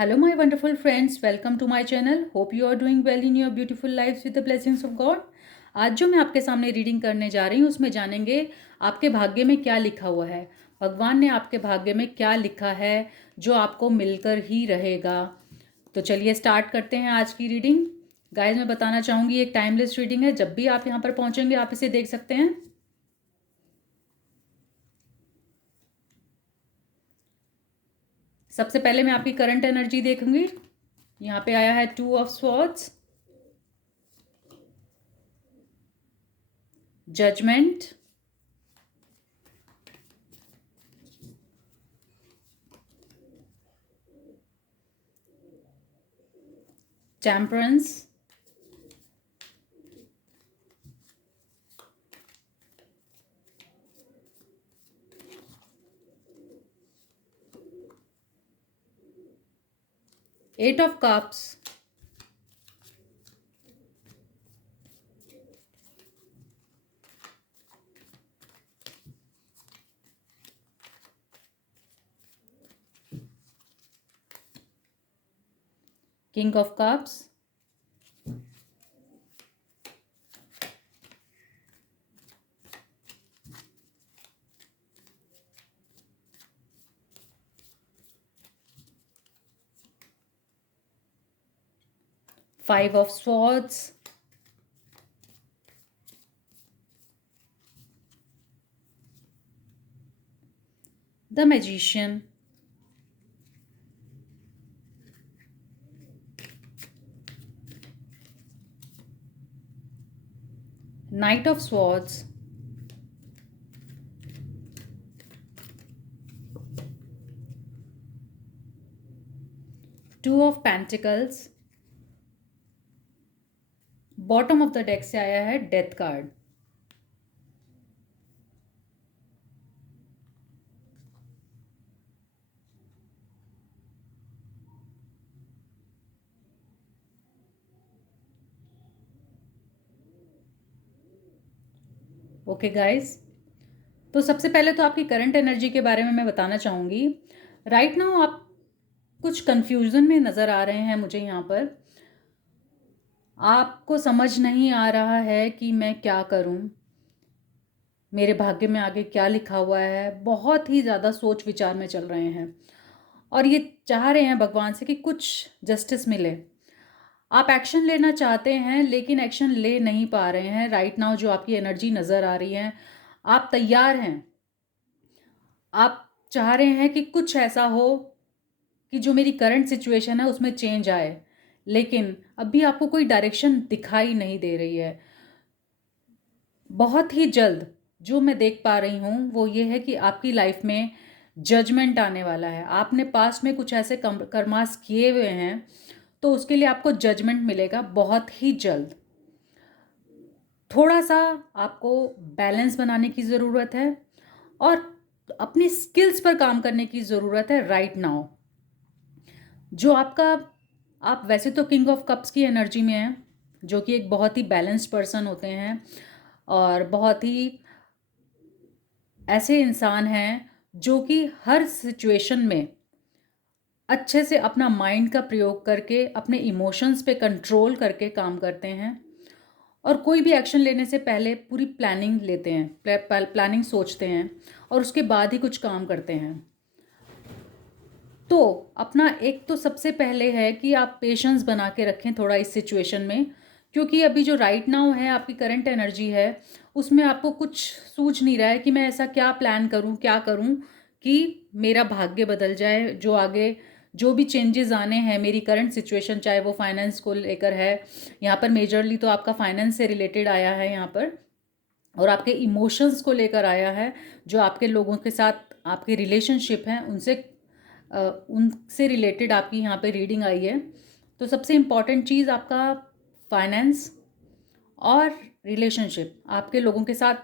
Hello, my wonderful friends. Welcome to my channel. Hope you are doing well in your beautiful lives with the blessings of God. आज जो मैं आपके सामने reading करने जा रही हूँ उसमें जानेंगे आपके भाग्य में क्या लिखा हुआ है। भगवान ने आपके भाग्य में क्या लिखा है जो आपको मिलकर ही रहेगा। तो चलिए स्टार्ट करते हैं आज की रीडिंग। गाइस, मैं बताना चाहूँगी एक टाइमलेस रीडिंग है। जब भी आप यहाँ पर पहुँचेंगे आप इसे देख सकते हैं। सबसे पहले मैं आपकी करंट एनर्जी देखूंगी। यहाँ पे आया है 2 of swords, judgement, temperance, eight of cups, king of cups, 5 of swords, the magician, knight of swords, two of pentacles, bottom of the deck से आया है डेथ कार्ड। ओके गाइस, तो सबसे पहले तो आपकी करंट एनर्जी के बारे में मैं बताना चाहूँगी। राइट नाउ आप कुछ कंफ्यूजन में नज़र आ रहे हैं मुझे। यहाँ पर आपको समझ नहीं आ रहा है कि मैं क्या करूँ, मेरे भाग्य में आगे क्या लिखा हुआ है। बहुत ही ज़्यादा सोच विचार में चल रहे हैं और ये चाह रहे हैं भगवान से कि कुछ जस्टिस मिले। आप एक्शन लेना चाहते हैं लेकिन एक्शन ले नहीं पा रहे हैं। राइट नाउ जो आपकी एनर्जी नज़र आ रही है, आप तैयार हैं, आप चाह रहे हैं कि कुछ ऐसा हो कि जो मेरी करंट सिचुएशन है उसमें चेंज आए, लेकिन अभी आपको कोई डायरेक्शन दिखाई नहीं दे रही है। बहुत ही जल्द जो मैं देख पा रही हूँ वो ये है कि आपकी लाइफ में जजमेंट आने वाला है। आपने पास्ट में कुछ ऐसे कर्मास किए हुए हैं तो उसके लिए आपको जजमेंट मिलेगा बहुत ही जल्द। थोड़ा सा आपको बैलेंस बनाने की ज़रूरत है और अपनी स्किल्स पर काम करने की ज़रूरत है राइट नाउ। जो आपका, आप वैसे तो किंग ऑफ कप्स की एनर्जी में हैं, जो कि एक बहुत ही बैलेंस्ड पर्सन होते हैं और बहुत ही ऐसे इंसान हैं जो कि हर सिचुएशन में अच्छे से अपना माइंड का प्रयोग करके अपने इमोशंस पे कंट्रोल करके काम करते हैं और कोई भी एक्शन लेने से पहले पूरी प्लानिंग लेते हैं, प्लानिंग सोचते हैं और उसके बाद ही कुछ काम करते हैं। तो अपना एक तो सबसे पहले है कि आप पेशेंस बना के रखें थोड़ा इस सिचुएशन में, क्योंकि अभी जो राइट नाउ है आपकी करंट एनर्जी है उसमें आपको कुछ सूझ नहीं रहा है कि मैं ऐसा क्या प्लान करूं, क्या करूं कि मेरा भाग्य बदल जाए। जो आगे जो भी चेंजेस आने हैं मेरी करंट सिचुएशन, चाहे वो फाइनेंस को लेकर है, यहाँ पर मेजरली तो आपका फाइनेंस से रिलेटेड आया है यहाँ पर, और आपके इमोशंस को लेकर आया है। जो आपके लोगों के साथ आपके रिलेशनशिप हैं उनसे रिलेटेड आपकी यहाँ पे रीडिंग आई है। तो सबसे इम्पॉर्टेंट चीज़ आपका फाइनेंस और रिलेशनशिप, आपके लोगों के साथ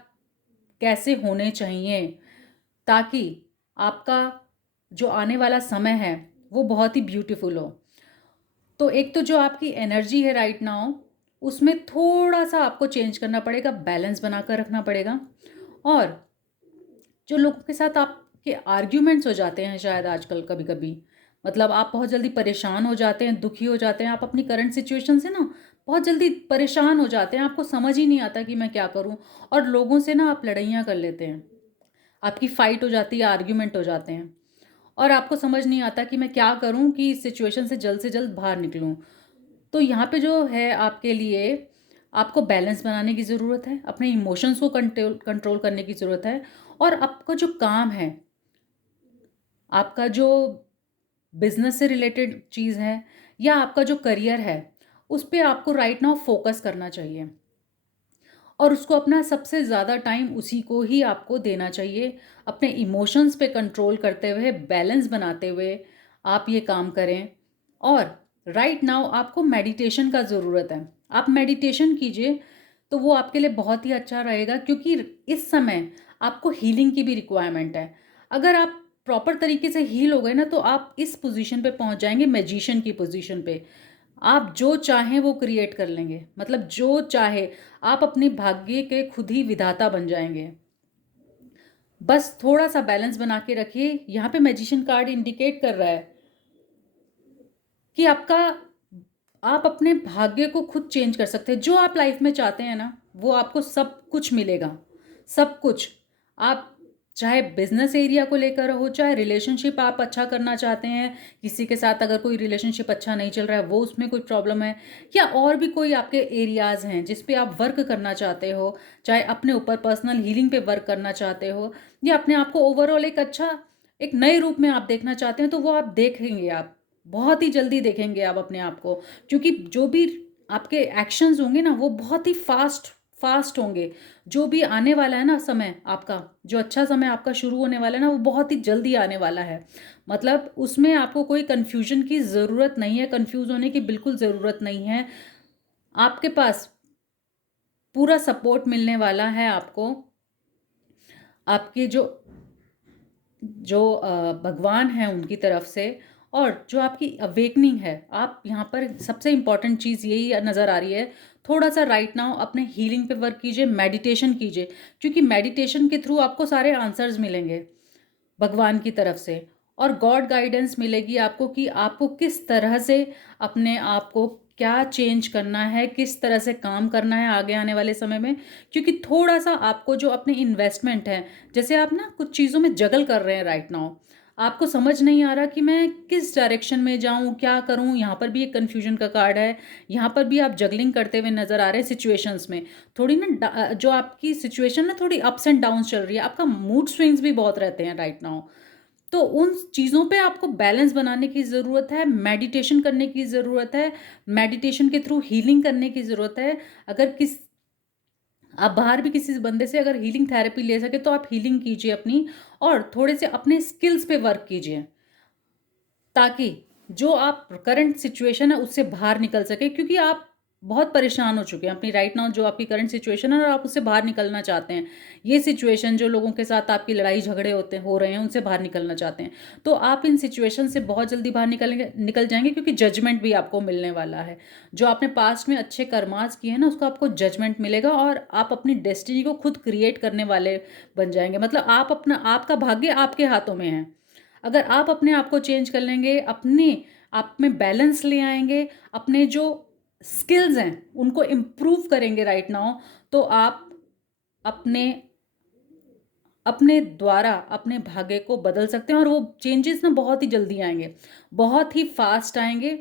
कैसे होने चाहिए ताकि आपका जो आने वाला समय है वो बहुत ही ब्यूटीफुल हो। तो एक तो जो आपकी एनर्जी है राइट नाउ उसमें थोड़ा सा आपको चेंज करना पड़ेगा, बैलेंस बनाकर रखना पड़ेगा। और जो लोगों के साथ आपके आर्ग्यूमेंट्स हो जाते हैं शायद आजकल कभी कभी, मतलब आप बहुत जल्दी परेशान हो जाते हैं, दुखी हो जाते हैं, आप अपनी करंट सिचुएशन से ना बहुत जल्दी परेशान हो जाते हैं, आपको समझ ही नहीं आता कि मैं क्या करूं, और लोगों से ना आप लड़ाइयाँ कर लेते हैं, आपकी फ़ाइट हो जाती है, आर्ग्यूमेंट हो जाते हैं, और आपको समझ नहीं आता कि मैं क्या करूं कि इस सिचुएशन से जल्द बाहर निकलूं। तो यहाँ पे जो है आपके लिए, आपको बैलेंस बनाने की ज़रूरत है, अपने इमोशंस को कंट्रोल कंट्रोल करने की ज़रूरत है, और आपका जो काम है, आपका जो बिजनेस से रिलेटेड चीज़ है, या आपका जो करियर है, उस पे आपको राइट नाउ फोकस करना चाहिए, और उसको अपना सबसे ज़्यादा टाइम उसी को ही आपको देना चाहिए। अपने इमोशंस पे कंट्रोल करते हुए, बैलेंस बनाते हुए आप ये काम करें। और राइट नाउ आपको मेडिटेशन का ज़रूरत है, आप मेडिटेशन कीजिए, तो वो आपके लिए बहुत ही अच्छा रहेगा, क्योंकि इस समय आपको हीलिंग की भी रिक्वायरमेंट है। अगर आप प्रॉपर तरीके से हील हो गए ना, तो आप इस पोजीशन पे पहुंच जाएंगे, मैजिशियन की पोजीशन पे। आप जो चाहें वो क्रिएट कर लेंगे, मतलब जो चाहे, आप अपने भाग्य के खुद ही विधाता बन जाएंगे। बस थोड़ा सा बैलेंस बना के रखिए। यहाँ पे मैजिशियन कार्ड इंडिकेट कर रहा है कि आप अपने भाग्य को खुद चेंज कर सकते हैं। जो आप लाइफ में चाहते हैं ना, वो आपको सब कुछ मिलेगा, सब कुछ। आप चाहे बिजनेस एरिया को लेकर हो, चाहे रिलेशनशिप आप अच्छा करना चाहते हैं, किसी के साथ अगर कोई रिलेशनशिप अच्छा नहीं चल रहा है, वो उसमें कोई प्रॉब्लम है, या और भी कोई आपके एरियाज़ हैं जिस पे आप वर्क करना चाहते हो, चाहे अपने ऊपर पर्सनल हीलिंग पे वर्क करना चाहते हो, या अपने आप को ओवरऑल एक नए रूप में आप देखना चाहते हैं, तो वो आप देखेंगे, आप बहुत ही जल्दी देखेंगे आप अपने आप को। क्योंकि जो भी आपके एक्शंस होंगे ना, वो बहुत ही फास्ट फास्ट होंगे। जो भी आने वाला है ना समय आपका, जो अच्छा समय आपका शुरू होने वाला है ना, वो बहुत ही जल्दी आने वाला है। मतलब उसमें आपको कोई कन्फ्यूजन की ज़रूरत नहीं है, कन्फ्यूज़ होने की बिल्कुल ज़रूरत नहीं है। आपके पास पूरा सपोर्ट मिलने वाला है आपको। आपके जो जो भगवान हैं उनकी तरफ से, और जो आपकी अवेकनिंग है, आप यहाँ पर सबसे इम्पॉर्टेंट चीज़ यही नज़र आ रही है। थोड़ा सा राइट नाउ अपने हीलिंग पे वर्क कीजिए, मेडिटेशन कीजिए, क्योंकि मेडिटेशन के थ्रू आपको सारे आंसर्स मिलेंगे भगवान की तरफ से, और गॉड गाइडेंस मिलेगी आपको कि आपको किस तरह से अपने आप को क्या चेंज करना है, किस तरह से काम करना है आगे आने वाले समय में। क्योंकि थोड़ा सा आपको जो अपने इन्वेस्टमेंट है, जैसे आप ना कुछ चीज़ों में जगल कर रहे हैं राइट नाउ, आपको समझ नहीं आ रहा कि मैं किस डायरेक्शन में जाऊं, क्या करूं। यहाँ पर भी एक कन्फ्यूजन का कार्ड है, यहाँ पर भी आप जगलिंग करते हुए नज़र आ रहे हैं सिचुएशंस में। थोड़ी ना जो आपकी सिचुएशन ना थोड़ी अप्स एंड डाउन्स चल रही है, आपका मूड स्विंग्स भी बहुत रहते हैं राइट नाउ। तो उन चीज़ों पे आपको बैलेंस बनाने की ज़रूरत है, मेडिटेशन करने की ज़रूरत है, मेडिटेशन के थ्रू हीलिंग करने की ज़रूरत है। अगर किस आप बाहर भी किसी बंदे से अगर हीलिंग थेरेपी ले सके, तो आप हीलिंग कीजिए अपनी, और थोड़े से अपने स्किल्स पे वर्क कीजिए, ताकि जो आप करंट सिचुएशन है उससे बाहर निकल सके। क्योंकि आप बहुत परेशान हो चुके हैं अपनी राइट नाउ जो आपकी करंट सिचुएशन है, और आप उससे बाहर निकलना चाहते हैं। ये सिचुएशन जो लोगों के साथ आपकी लड़ाई झगड़े हो रहे हैं, उनसे बाहर निकलना चाहते हैं, तो आप इन सिचुएशन से बहुत जल्दी बाहर निकल जाएंगे, क्योंकि जजमेंट भी आपको मिलने वाला है। जो आपने पास्ट में अच्छे कर्मास किए हैं ना, उसका आपको जजमेंट मिलेगा, और आप अपनी डेस्टिनी को खुद क्रिएट करने वाले बन जाएंगे। मतलब आपका भाग्य आपके हाथों में है। अगर आप अपने आप को चेंज कर लेंगे, अपने आप में बैलेंस ले आएंगे, अपने जो स्किल्स हैं उनको इम्प्रूव करेंगे राइट नाउ, तो आप अपने अपने द्वारा अपने भाग्य को बदल सकते हैं, और वो चेंजेस ना बहुत ही जल्दी आएंगे, बहुत ही फास्ट आएंगे।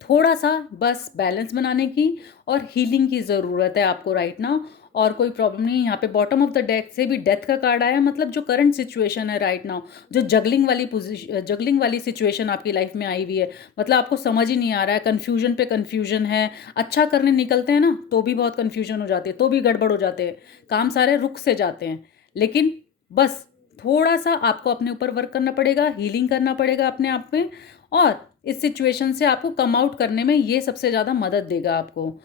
थोड़ा सा बस बैलेंस बनाने की और हीलिंग की ज़रूरत है आपको राइट नाउ, और कोई प्रॉब्लम नहीं है। यहाँ पे बॉटम ऑफ द डेक से भी डेथ का कार्ड आया, मतलब जो करंट सिचुएशन है राइट नाउ, जो जगलिंग वाली सिचुएशन आपकी लाइफ में आई हुई है, मतलब आपको समझ ही नहीं आ रहा है, कन्फ्यूजन पे कन्फ्यूजन है। अच्छा करने निकलते हैं ना, तो भी बहुत कन्फ्यूजन हो जाती है, तो भी गड़बड़ हो जाते हैं, काम सारे रुक से जाते हैं। लेकिन बस थोड़ा सा आपको अपने ऊपर वर्क करना पड़ेगा, हीलिंग करना पड़ेगा अपने आप में, और इस सिचुएशन से आपको कम आउट करने में ये सबसे ज़्यादा मदद देगा आपको।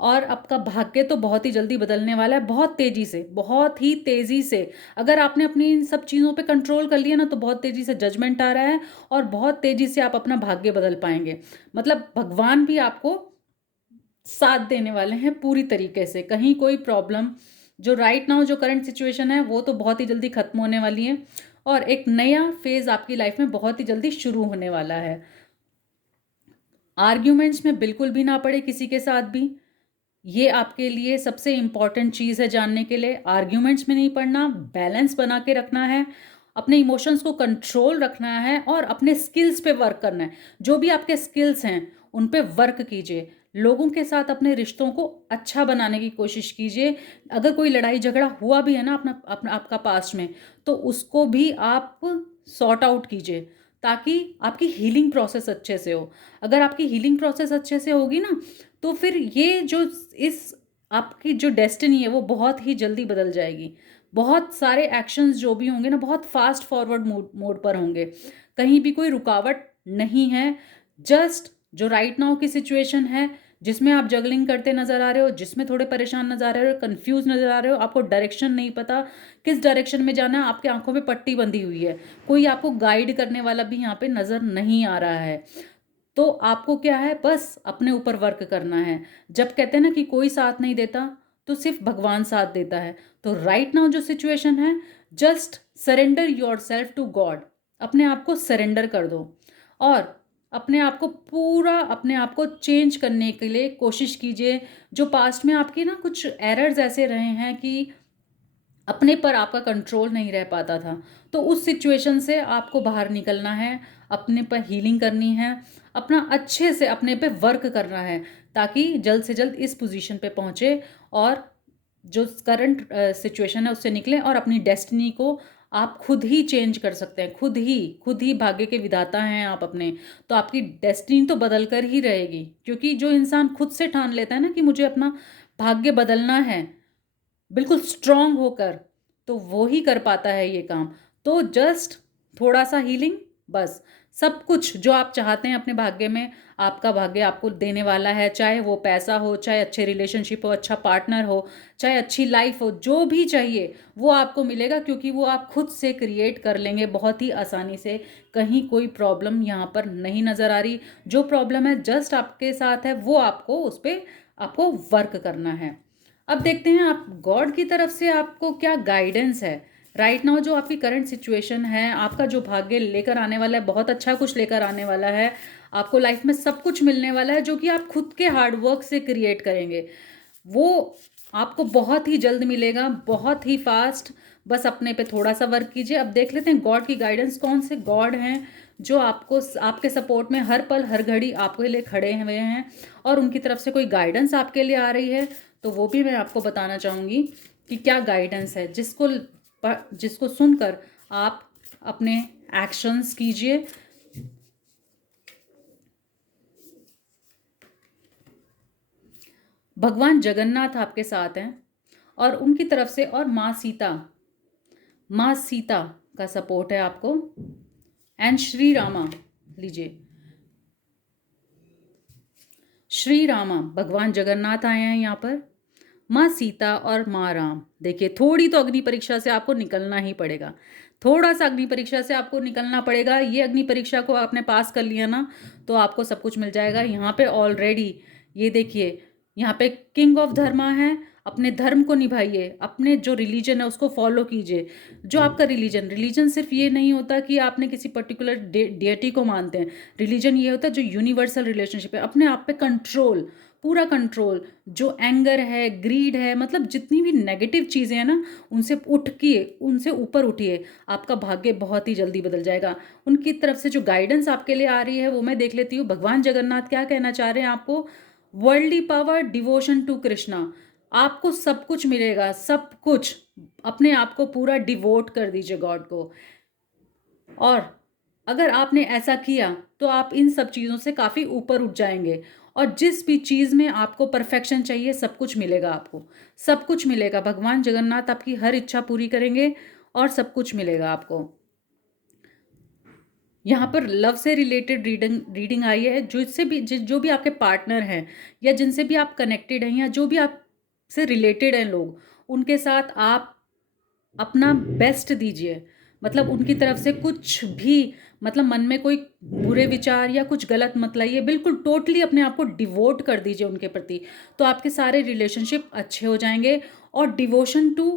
और आपका भाग्य तो बहुत ही जल्दी बदलने वाला है, बहुत तेज़ी से, बहुत ही तेज़ी से। अगर आपने अपनी इन सब चीज़ों पे कंट्रोल कर लिया ना, तो बहुत तेज़ी से जजमेंट आ रहा है, और बहुत तेज़ी से आप अपना भाग्य बदल पाएंगे। मतलब भगवान भी आपको साथ देने वाले हैं पूरी तरीके से। कहीं कोई प्रॉब्लम जो राइट नाउ जो करंट सिचुएशन है, वो तो बहुत ही जल्दी ख़त्म होने वाली है, और एक नया फेज़ आपकी लाइफ में बहुत ही जल्दी शुरू होने वाला है। आर्ग्यूमेंट्स में बिल्कुल भी ना पड़े किसी के साथ भी। ये आपके लिए सबसे इम्पॉर्टेंट चीज़ है जानने के लिए। आर्ग्यूमेंट्स में नहीं पड़ना, बैलेंस बना के रखना है, अपने इमोशंस को कंट्रोल रखना है और अपने स्किल्स पे वर्क करना है। जो भी आपके स्किल्स हैं, उन पे वर्क कीजिए। लोगों के साथ अपने रिश्तों को अच्छा बनाने की कोशिश कीजिए। अगर कोई लड़ाई झगड़ा हुआ भी है ना अपना अपना आपका पास्ट में, तो उसको भी आप सॉर्ट आउट कीजिए, ताकि आपकी हीलिंग प्रोसेस अच्छे से हो। अगर आपकी हीलिंग प्रोसेस अच्छे से होगी ना, तो फिर ये जो इस आपकी जो डेस्टिनी है वो बहुत ही जल्दी बदल जाएगी। बहुत सारे एक्शंस जो भी होंगे ना, बहुत फास्ट फॉरवर्ड मोड मोड पर होंगे। कहीं भी कोई रुकावट नहीं है। जस्ट जो राइट नाउ की सिचुएशन है, जिसमें आप जगलिंग करते नज़र आ रहे हो, जिसमें थोड़े परेशान नज़र आ रहे हो, कन्फ्यूज़ नज़र आ रहे हो, आपको डायरेक्शन नहीं पता, किस डायरेक्शन में जाना है, आपकी आँखों में पट्टी बंधी हुई है। कोई आपको गाइड करने वाला भी यहाँ पे नज़र नहीं आ रहा है। तो आपको क्या है, बस अपने ऊपर वर्क करना है। जब कहते हैं ना कि कोई साथ नहीं देता, तो सिर्फ भगवान साथ देता है। तो राइट नाउ जो सिचुएशन है, just surrender yourself to god. अपने आप को सरेंडर कर दो और अपने आप को पूरा अपने आप को चेंज करने के लिए कोशिश कीजिए। जो पास्ट में आपके ना कुछ एरर्स ऐसे रहे हैं कि अपने पर आपका कंट्रोल नहीं रह पाता था, तो उस सिचुएशन से आपको बाहर निकलना है, अपने पर हीलिंग करनी है, अपना अच्छे से अपने पे वर्क करना है, ताकि जल्द से जल्द इस पोजीशन पे पहुँचे और जो करंट सिचुएशन है उससे निकलें और अपनी डेस्टिनी को आप खुद ही चेंज कर सकते हैं। खुद ही भाग्य के विधाता हैं आप अपने। तो आपकी डेस्टिनी तो बदल कर ही रहेगी, क्योंकि जो इंसान खुद से ठान लेता है ना कि मुझे अपना भाग्य बदलना है बिल्कुल स्ट्रॉन्ग होकर, तो वो ही कर पाता है ये काम। तो जस्ट थोड़ा सा हीलिंग, बस सब कुछ जो आप चाहते हैं अपने भाग्य में, आपका भाग्य आपको देने वाला है। चाहे वो पैसा हो, चाहे अच्छे रिलेशनशिप हो, अच्छा पार्टनर हो, चाहे अच्छी लाइफ हो, जो भी चाहिए वो आपको मिलेगा, क्योंकि वो आप खुद से क्रिएट कर लेंगे बहुत ही आसानी से। कहीं कोई प्रॉब्लम यहाँ पर नहीं नज़र आ रही। जो प्रॉब्लम है जस्ट आपके साथ है, वो आपको उस पर आपको वर्क करना है। अब देखते हैं आप गॉड की तरफ से आपको क्या गाइडेंस है राइट नाउ। जो आपकी करंट सिचुएशन है, आपका जो भाग्य लेकर आने वाला है, बहुत अच्छा कुछ लेकर आने वाला है। आपको लाइफ में सब कुछ मिलने वाला है, जो कि आप खुद के हार्डवर्क से क्रिएट करेंगे। वो आपको बहुत ही जल्द मिलेगा, बहुत ही फास्ट। बस अपने पे थोड़ा सा वर्क कीजिए। अब देख लेते हैं गॉड की गाइडेंस, कौन से गॉड हैं जो आपको आपके सपोर्ट में हर पल हर घड़ी आपके लिए खड़े हुए हैं, और उनकी तरफ से कोई गाइडेंस आपके लिए आ रही है, तो वो भी मैं आपको बताना चाहूँगी कि क्या गाइडेंस है, जिसको सुनकर आप अपने एक्शंस कीजिए। भगवान जगन्नाथ आपके साथ हैं और उनकी तरफ से, और माँ सीता का सपोर्ट है आपको, एंड श्री रामा। लीजिए, श्री रामा, भगवान जगन्नाथ आए हैं यहाँ पर, माँ सीता और माँ राम। देखिए, थोड़ी तो अग्नि परीक्षा से आपको निकलना ही पड़ेगा। थोड़ा सा अग्नि परीक्षा से आपको निकलना पड़ेगा। ये अग्नि परीक्षा को आपने पास कर लिया ना, तो आपको सब कुछ मिल जाएगा। यहाँ पे ऑलरेडी ये देखिए, यहाँ पे किंग ऑफ धर्मा है। अपने धर्म को निभाइए, अपने जो रिलीजन है उसको फॉलो कीजिए। जो आपका रिलीजन सिर्फ ये नहीं होता कि आपने किसी पर्टिकुलर डेटी को मानते हैं। रिलीजन ये होता है जो यूनिवर्सल रिलेशनशिप है, अपने आप पे कंट्रोल, पूरा कंट्रोल। जो एंगर है, ग्रीड है, मतलब जितनी भी नेगेटिव चीज़ें हैं ना, उनसे ऊपर उठिए। आपका भाग्य बहुत ही जल्दी बदल जाएगा। उनकी तरफ से जो गाइडेंस आपके लिए आ रही है वो मैं देख लेती हूँ। भगवान जगन्नाथ क्या कहना चाह रहे हैं आपको? Worldly power, devotion to Krishna. आपको सब कुछ मिलेगा, सब कुछ। अपने आप को पूरा डिवोट कर दीजिए गॉड को, और अगर आपने ऐसा किया तो आप इन सब चीज़ों से काफ़ी ऊपर उठ जाएंगे। और जिस भी चीज़ में आपको परफेक्शन चाहिए, सब कुछ मिलेगा आपको, सब कुछ मिलेगा। भगवान जगन्नाथ आपकी हर इच्छा पूरी करेंगे और सब कुछ मिलेगा आपको। यहाँ पर लव से रिलेटेड रीडिंग आई है। जो भी आपके पार्टनर हैं, या जिनसे भी आप कनेक्टेड हैं, या जो भी आपसे रिलेटेड हैं लोग, उनके साथ आप अपना बेस्ट दीजिए। मतलब उनकी तरफ से कुछ भी, मतलब मन में कोई बुरे विचार या कुछ गलत मत लाइए। बिल्कुल टोटली अपने आप को डिवोट कर दीजिए उनके प्रति, तो आपके सारे रिलेशनशिप अच्छे हो जाएंगे। और डिवोशन टू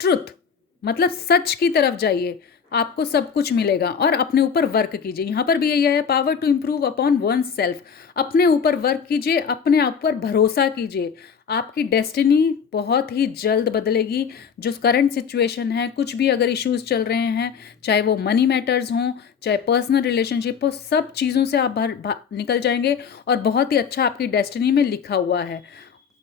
ट्रुथ, मतलब सच की तरफ जाइए। आपको सब कुछ मिलेगा। और अपने ऊपर वर्क कीजिए, यहाँ पर भी यही है, power to improve upon one self. अपने ऊपर वर्क कीजिए, अपने आप पर भरोसा कीजिए, आपकी डेस्टिनी बहुत ही जल्द बदलेगी। जो करंट सिचुएशन है, कुछ भी अगर इश्यूज चल रहे हैं, चाहे वो मनी मैटर्स हों, चाहे पर्सनल रिलेशनशिप हो, सब चीज़ों से आप निकल जाएंगे और बहुत ही अच्छा आपकी डेस्टिनी में लिखा हुआ है।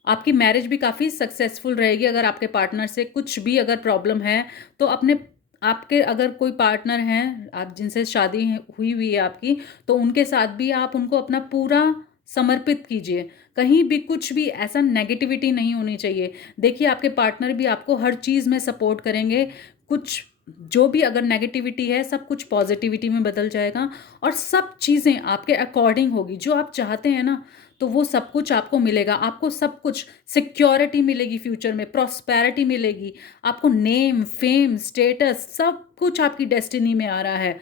आपकी मैरिज भी काफ़ी सक्सेसफुल रहेगी। अगर आपके पार्टनर से कुछ भी अगर प्रॉब्लम है तो अपने आपके अगर कोई पार्टनर हैं आप जिनसे शादी हुई हुई है आपकी, तो उनके साथ भी आप उनको अपना पूरा समर्पित कीजिए। कहीं भी कुछ भी ऐसा नेगेटिविटी नहीं होनी चाहिए। देखिए आपके पार्टनर भी आपको हर चीज़ में सपोर्ट करेंगे। कुछ जो भी अगर नेगेटिविटी है सब कुछ पॉजिटिविटी में बदल जाएगा और सब चीज़ें आपके अकॉर्डिंग होगी। जो आप चाहते हैं ना, तो वो सब कुछ आपको मिलेगा। आपको सब कुछ सिक्योरिटी मिलेगी, फ्यूचर में प्रॉस्पेरिटी मिलेगी, आपको नेम फेम स्टेटस सब कुछ आपकी डेस्टिनी में आ रहा है।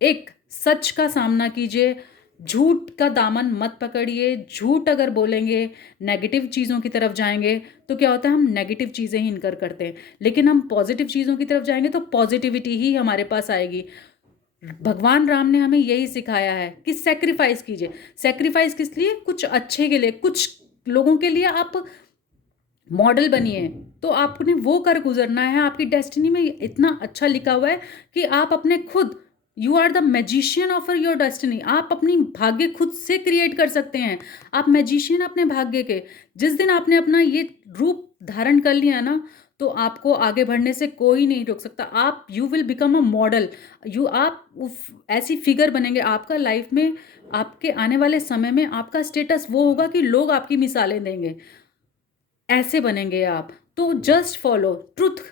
एक सच का सामना कीजिए, झूठ का दामन मत पकड़िए। झूठ अगर बोलेंगे, नेगेटिव चीज़ों की तरफ जाएंगे, तो क्या होता है, हम नेगेटिव चीज़ें ही इनकर करते हैं। लेकिन हम पॉजिटिव चीज़ों की तरफ जाएंगे तो पॉजिटिविटी ही हमारे पास आएगी। भगवान राम ने हमें यही सिखाया है कि सेक्रीफाइस कीजिए। सेक्रीफाइस किस लिए? कुछ अच्छे के लिए, कुछ लोगों के लिए आप मॉडल बनिए। तो आपने वो कर गुजरना है। आपकी डेस्टिनी में इतना अच्छा लिखा हुआ है कि आप अपने खुद, you are the magician of your destiny. आप अपनी भाग्य खुद से क्रिएट कर सकते हैं। आप मैजिशियन अपने भाग्य के। जिस दिन आपने अपना ये रूप धारण कर लिया ना, तो आपको आगे बढ़ने से कोई नहीं रोक सकता। आप you will become a model. आप ऐसी फिगर बनेंगे आपका लाइफ में। आपके आने वाले समय में आपका स्टेटस वो होगा कि लोग आपकी मिसालें देंगे। ऐसे बनेंगे आप। तो जस्ट फॉलो ट्रुथ।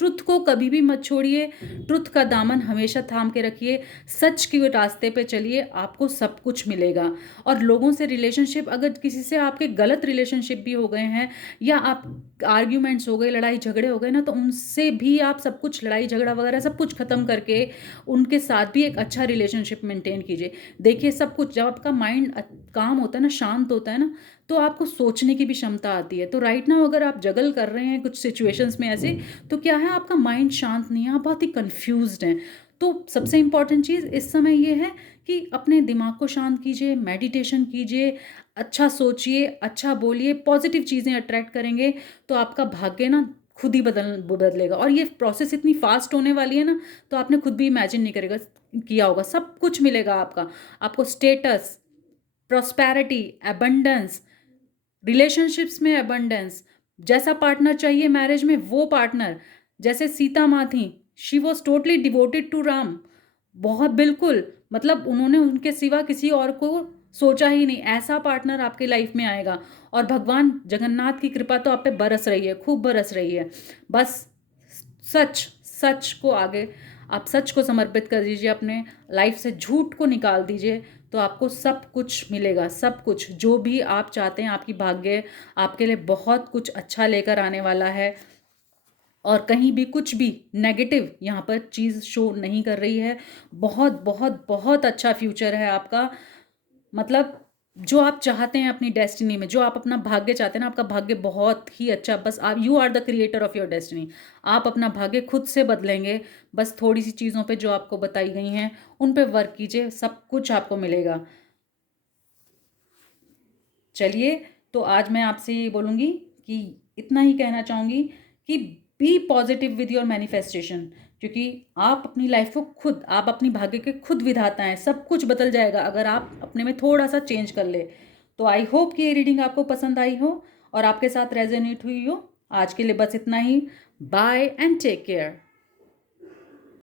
ट्रुथ को कभी भी मत छोड़िए। ट्रुथ का दामन हमेशा थाम के रखिए। सच के रास्ते पे चलिए, आपको सब कुछ मिलेगा। और लोगों से रिलेशनशिप, अगर किसी से आपके गलत रिलेशनशिप भी हो गए हैं या आप आर्ग्यूमेंट्स हो गए, लड़ाई झगड़े हो गए ना, तो उनसे भी आप सब कुछ, लड़ाई झगड़ा वगैरह सब कुछ ख़त्म करके उनके साथ भी एक अच्छा रिलेशनशिप मेंटेन कीजिए। देखिए सब कुछ जब आपका माइंड काम होता है ना, शांत होता है ना, तो आपको सोचने की भी क्षमता आती है। तो राइट नाउ अगर आप जगल कर रहे हैं कुछ सिचुएशंस में ऐसे, तो क्या है, आपका माइंड शांत नहीं है, आप बहुत ही कंफ्यूज्ड हैं। तो सबसे इम्पॉर्टेंट चीज़ इस समय ये है कि अपने दिमाग को शांत कीजिए, मेडिटेशन कीजिए, अच्छा सोचिए, अच्छा बोलिए, पॉजिटिव चीज़ें अट्रैक्ट करेंगे तो आपका भाग्य ना खुद ही बदलेगा। और ये प्रोसेस इतनी फास्ट होने वाली है ना, तो आपने खुद भी इमेजिन नहीं करेगा किया होगा। सब कुछ मिलेगा आपको स्टेटस, प्रॉस्पेरिटी, एबंडेंस, रिलेशनशिप्स में एबंडेंस। जैसा पार्टनर चाहिए मैरिज में वो पार्टनर। जैसे सीता माँ थी, she was totally devoted to Ram. बहुत बिल्कुल, मतलब उन्होंने उनके सिवा किसी और को सोचा ही नहीं। ऐसा पार्टनर आपके लाइफ में आएगा। और भगवान जगन्नाथ की कृपा तो आप पे बरस रही है, खूब बरस रही है। बस सच सच को आगे, आप सच को समर्पित कर दीजिए, अपने लाइफ से झूठ को निकाल दीजिए, तो आपको सब कुछ मिलेगा। सब कुछ जो भी आप चाहते हैं, आपकी भाग्य आपके लिए बहुत कुछ अच्छा लेकर आने वाला है। और कहीं भी कुछ भी नेगेटिव यहाँ पर चीज़ शो नहीं कर रही है। बहुत बहुत बहुत अच्छा फ्यूचर है आपका। मतलब जो आप चाहते हैं अपनी डेस्टिनी में, जो आप अपना भाग्य चाहते हैं ना, आपका भाग्य बहुत ही अच्छा। बस आप, you are the creator of your destiny. आप अपना भाग्य खुद से बदलेंगे। बस थोड़ी सी चीज़ों पे जो आपको बताई गई हैं उन पे वर्क कीजिए, सब कुछ आपको मिलेगा। चलिए, तो आज मैं आपसे ये बोलूँगी कि इतना ही कहना चाहूँगी कि be positive with your manifestation. क्योंकि आप अपनी लाइफ को खुद, आप अपनी भाग्य के खुद विधाता हैं। सब कुछ बदल जाएगा अगर आप अपने में थोड़ा सा चेंज कर ले। तो आई होप कि ये रीडिंग आपको पसंद आई हो और आपके साथ रेजोनेट हुई हो। आज के लिए बस इतना ही। Bye and take care.